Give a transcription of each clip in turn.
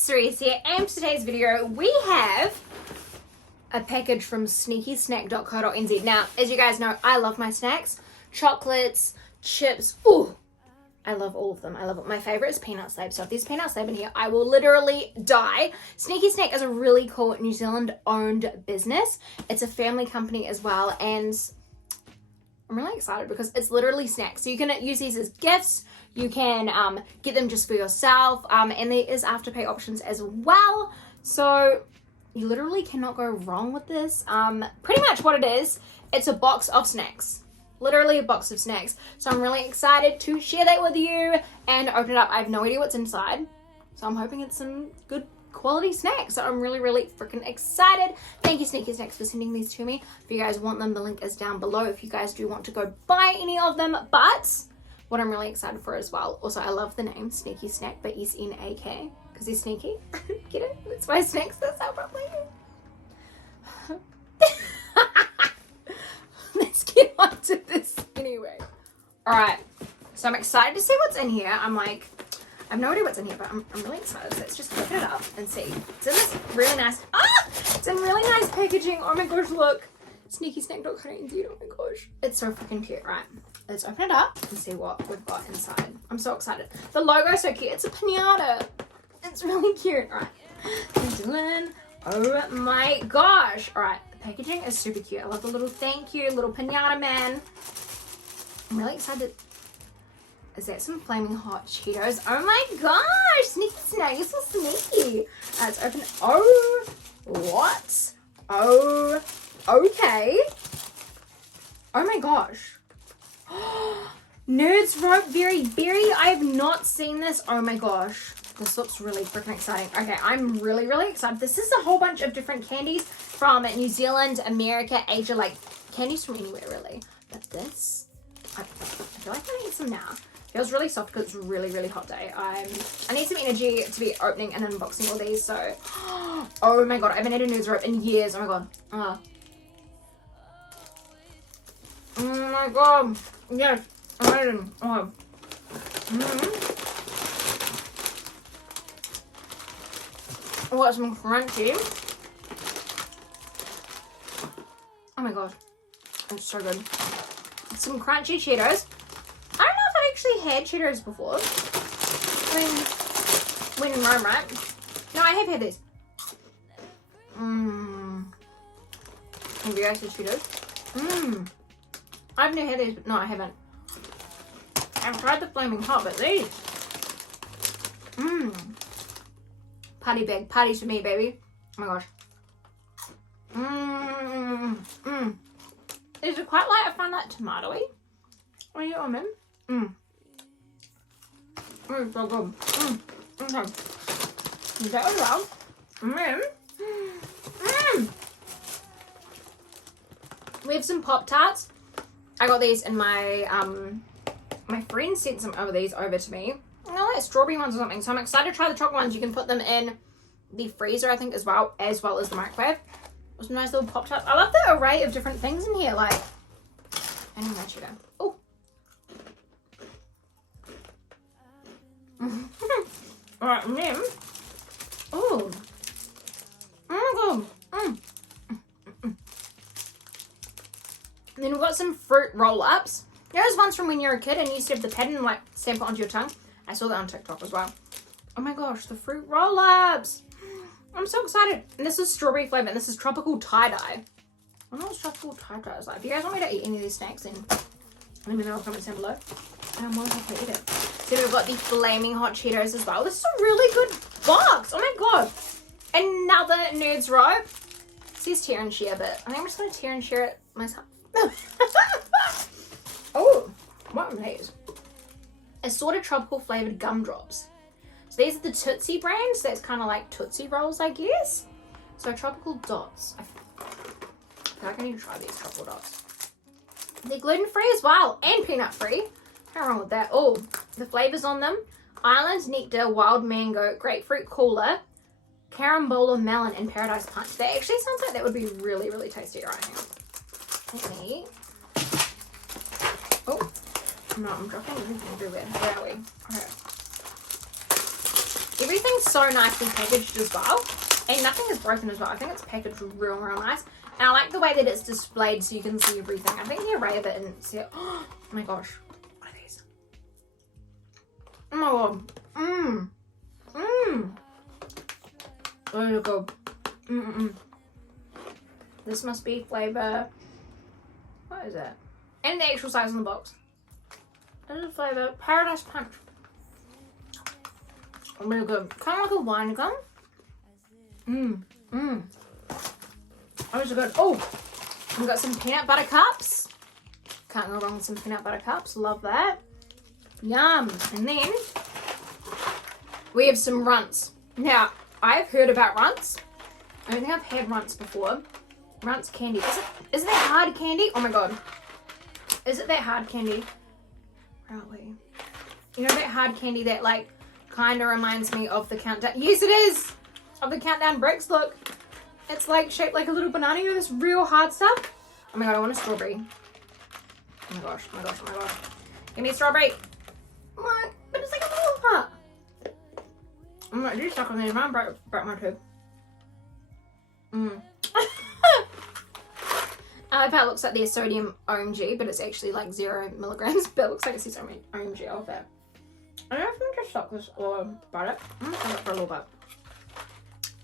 it's Cerise here, and for today's video we have a package from sneakysnak.co.nz. Now, as you guys know, I love my snacks, chocolates, chips. Ooh, I love all of them. I love it. My favorite is peanut slab. So if there's peanut slab in here, I will literally die. Sneaky Snak is a really cool New Zealand owned business. It's a family company as well, and I'm really excited because it's literally snacks. So you can use these as gifts. You can get them just for yourself, and there is afterpay options as well. So you literally cannot go wrong with this. Pretty much what it is, it's a box of snacks. Literally a box of snacks. So I'm really excited to share that with you and open it up. I have no idea what's inside, so I'm hoping it's some good quality snacks. So I'm really freaking excited. Thank you, Sneaky Snacks, for sending these to me. If you guys want them, the link is down below if you guys do want to go buy any of them. But what I'm really excited for as well, also I love the name Sneaky Snak, but S-N-A-K, because they're sneaky. Get it? That's why snacks are so probably. Let's get on to this anyway. Alright, so I'm excited to see what's in here. I have no idea what's in here, but I'm really excited. So let's just open it up and see. It's in this really nice, it's in really nice packaging. Oh my gosh, look. Sneakysnak.co.nz, oh my gosh. It's so freaking cute, right? Let's open it up and see what we've got inside. I'm so excited. The logo is so cute. It's a pinata. It's really cute. All right. Oh my gosh. All right. The packaging is super cute. I love the little thank you, little pinata man. I'm really excited. Is that some flaming hot Cheetos? Oh my gosh. Sneaky Snak. You're so sneaky. Let's open it. Oh, what? Oh, okay. Oh my gosh. Nerds Rope Very Berry. I have not seen this. Oh my gosh. This looks really freaking exciting. Okay, I'm really excited. This is a whole bunch of different candies from New Zealand, America, Asia, like candies from anywhere really. But this, I feel like I need some now. It feels really soft because it's a really hot day. I need some energy to be opening and unboxing all these. So, oh my god, I haven't had a Nerds Rope in years. Oh my god. Oh my god. Yes. Amazing. Oh. I got some crunchy. Oh my god. It's so good. Some crunchy Cheetos. I don't know if I've actually had Cheetos before. When in Rome, right? No, I have had these. Have you guys had Cheetos? I've never had these, but no, I haven't. I've tried the flaming hot, but these. Party bag, parties for me, baby. Oh my gosh. These are quite light. I find that tomatoey. What are you on, man? So good. Okay. Is that as well? We have some Pop-Tarts. I got these in my, my friend sent some of these over to me. I like strawberry ones or something. So I'm excited to try the chocolate ones. You can put them in the freezer, I think, as well as the microwave. With some nice little Pop-Tarts. I love the array of different things in here. Like, I need my Cheeto. Oh. Alright, and then, oh. Oh my god. And then we've got some fruit roll-ups. There's ones from when you're a kid and you used to have the pattern and like stamp it onto your tongue. I saw that on TikTok as well. Oh my gosh, the fruit roll-ups. I'm so excited. And this is strawberry flavor and this is tropical tie-dye. I don't know what tropical tie-dye is like. If you guys want me to eat any of these snacks, then let me know in the comments down below. And I'm more than happy to eat it. So we've got the flaming hot Cheetos as well. This is a really good box. Oh my god. Another Nerds Rope. It says tear and share, but I think I'm just going to tear and share it myself. Oh, what are these? Assorted tropical flavored gumdrops. So these are the Tootsie brand. So that's kind of like Tootsie Rolls, I guess. So tropical dots. I feel like I need to try these tropical dots. They're gluten free as well and peanut free. Nothing wrong with that. Oh, the flavors on them: Island Nectar, Wild Mango, Grapefruit Cooler, Carambola Melon, and Paradise Punch. That actually sounds like that would be really tasty right now. Let me. Oh, no, I'm dropping everything everywhere. Where are we? Okay. Everything's so nicely packaged as well. And nothing is broken as well. I think it's packaged real nice. And I like the way that it's displayed so you can see everything. I think the array of it and see it. Oh my gosh. What are these? Oh my god. Those are good. This must be flavor. What is it? And the actual size on the box. This is flavor Paradise Punch. Really good. Kind of like a wine gum. Those are good. Oh, we've got some peanut butter cups. Can't go wrong with some peanut butter cups. Love that. Yum. And then we have some runts. Now, I've heard about runts. I don't think I've had runts before. Runts candy. Is it that hard candy? Oh my god. Is it that hard candy? Probably. You know that hard candy that like kind of reminds me of the countdown. Yes, it is. Of the countdown bricks. Look. It's like shaped like a little banana. You know this real hard stuff? Oh my god, I want a strawberry. Oh my gosh, oh my gosh, oh my gosh. Give me a strawberry. What? But it's like a little heart. I'm not really stuck on these. Mine broke my tooth. I love how it looks like there's sodium OMG, but it's actually like 0 milligrams. But it looks like it says OMG off it. I don't know if I'm going to just suck this or bite it. I'm going to suck it for a little bit.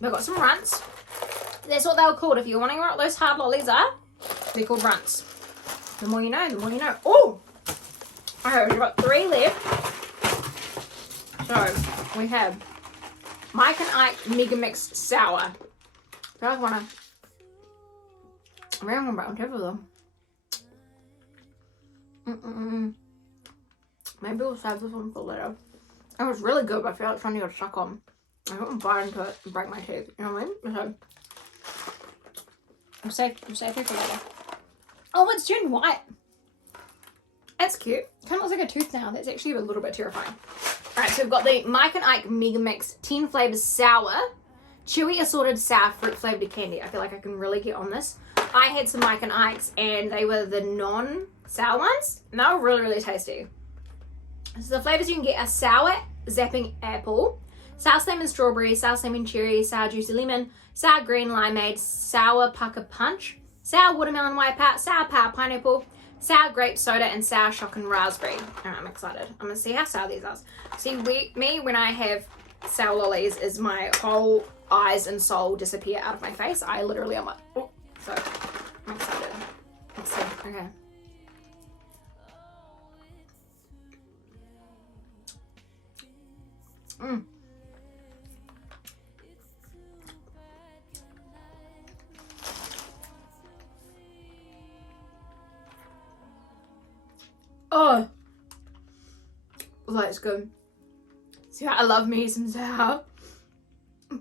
We've got some runts. That's what they were called. If you're wondering what those hard lollies are, they're called runts. The more you know, the more you know. Oh! Okay, we've got 3 left. So, we have Mike and Ike Mega Mix Sour. So I want to... I'm going to bite on top of them. Maybe we'll save this one for later. It was really good, but I feel like it's trying to get stuck on. I don't want to bite into it and break my teeth. You know what I mean? So, I'm safe for later. Oh, it's turned white. That's cute. Kind of looks like a tooth now. That's actually a little bit terrifying. Alright, so we've got the Mike and Ike Mega Mix 10 flavors sour. Chewy assorted sour fruit flavored candy. I feel like I can really get on this. I had some Mike and Ike's and they were the non-sour ones. And they were really tasty. So the flavors you can get are sour zapping apple, sour lemon strawberry, sour lemon cherry, sour juicy lemon, sour green limeade, sour pucker punch, sour watermelon wipeout, sour power pineapple, sour grape soda, and sour shock and raspberry. Alright, I'm excited. I'm gonna see how sour these are. See, me when I have sour lollies is my whole eyes and soul disappear out of my face. I literally am like, oh. So I'm excited. Let's see. Okay. Oh, that's good. See, I love me some sour,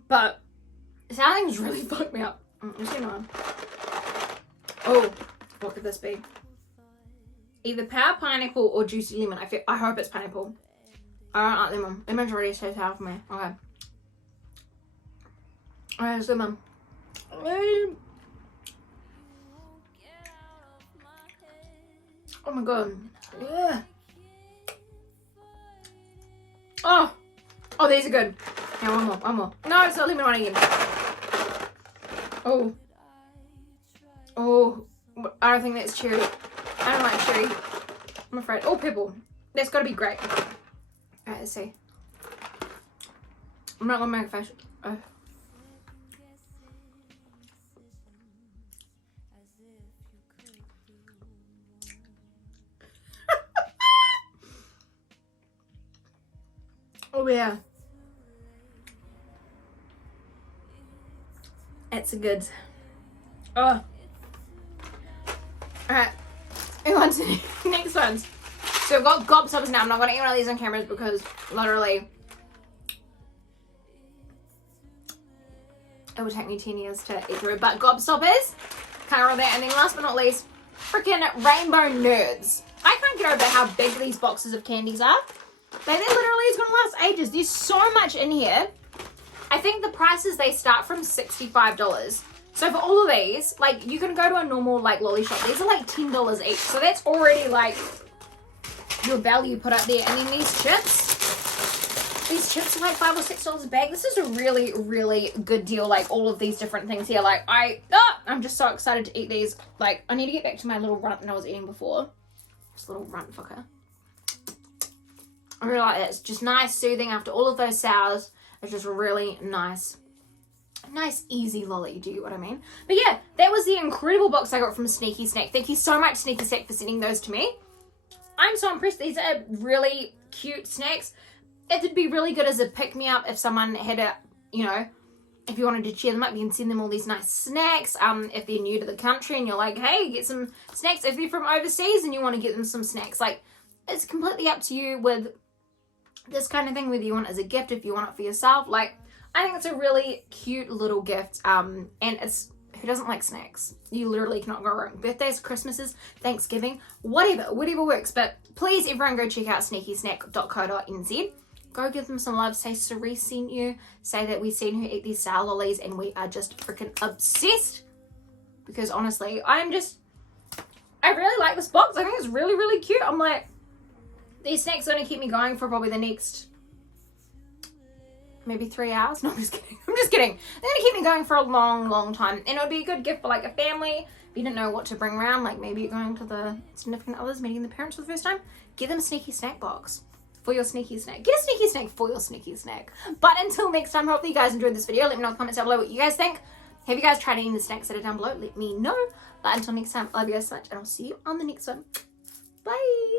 but sour things really fucked me up. Just you know. Oh, what could this be? Either power pineapple or juicy lemon. I hope it's pineapple. I don't like lemon. Lemon's already so sour for me. Okay. Alright, it's lemon. Oh my god. Yeah. Oh, these are good. Now one more. No, it's not lemon one again. Oh, I don't think that's cherry. I don't like cherry. I'm afraid. Oh, purple. That's got to be great. Alright, let's see. I'm not gonna make a face. Oh yeah. It's a good. Oh. Alright. Move on to the next ones. So I've got gobstoppers now. I'm not going to eat one of these on cameras because literally it would take me 10 years to eat through. But gobstoppers, can't roll that. And then last but not least, freaking rainbow nerds. I can't get over how big these boxes of candies are. They literally is going to last ages. There's so much in here. I think the prices, they start from $65. So for all of these, like you can go to a normal like lolly shop. These are like $10 each. So that's already like your value put up there. And then these chips, These chips are like $5 or $6 a bag. This is a really, really good deal. Like all of these different things here. Like I'm just so excited to eat these. Like I need to get back to my little runt that I was eating before. This little runt fucker. I really like it. It's just nice, soothing after all of those sours. It's just really nice, easy lolly. Do you get what I mean? But yeah, that was the incredible box I got from Sneaky Snak. Thank you so much, Sneaky Snak, for sending those to me. I'm so impressed. These are really cute snacks. It would be really good as a pick-me-up if someone had a, you know, if you wanted to cheer them up, you can send them all these nice snacks. If they're new to the country and you're like, hey, get some snacks. If they're from overseas and you want to get them some snacks, like, it's completely up to you with this kind of thing, whether you want it as a gift, if you want it for yourself. Like, I think it's a really cute little gift, and it's, who doesn't like snacks? You literally cannot go wrong. Birthdays, Christmases, Thanksgiving, whatever works. But please, everyone, go check out sneakysnak.co.nz. Go give them some love. Say Cerise sent you. Say that we've seen her eat these sour lollies and we are just freaking obsessed. Because honestly, I really like this box. I think it's really, really cute. I'm like, these snacks are going to keep me going for probably the next maybe 3 hours. No, I'm just kidding. They're going to keep me going for a long, long time. And it would be a good gift for like a family. If you didn't know what to bring around, like maybe you're going to the significant others, meeting the parents for the first time, get them a Sneaky Snak box. For your Sneaky Snak. Get a Sneaky Snak for your Sneaky Snak. But until next time, hopefully you guys enjoyed this video. Let me know in the comments down below what you guys think. Have you guys tried any of the snacks that are down below? Let me know. But until next time, I love you guys so much, and I'll see you on the next one. Bye!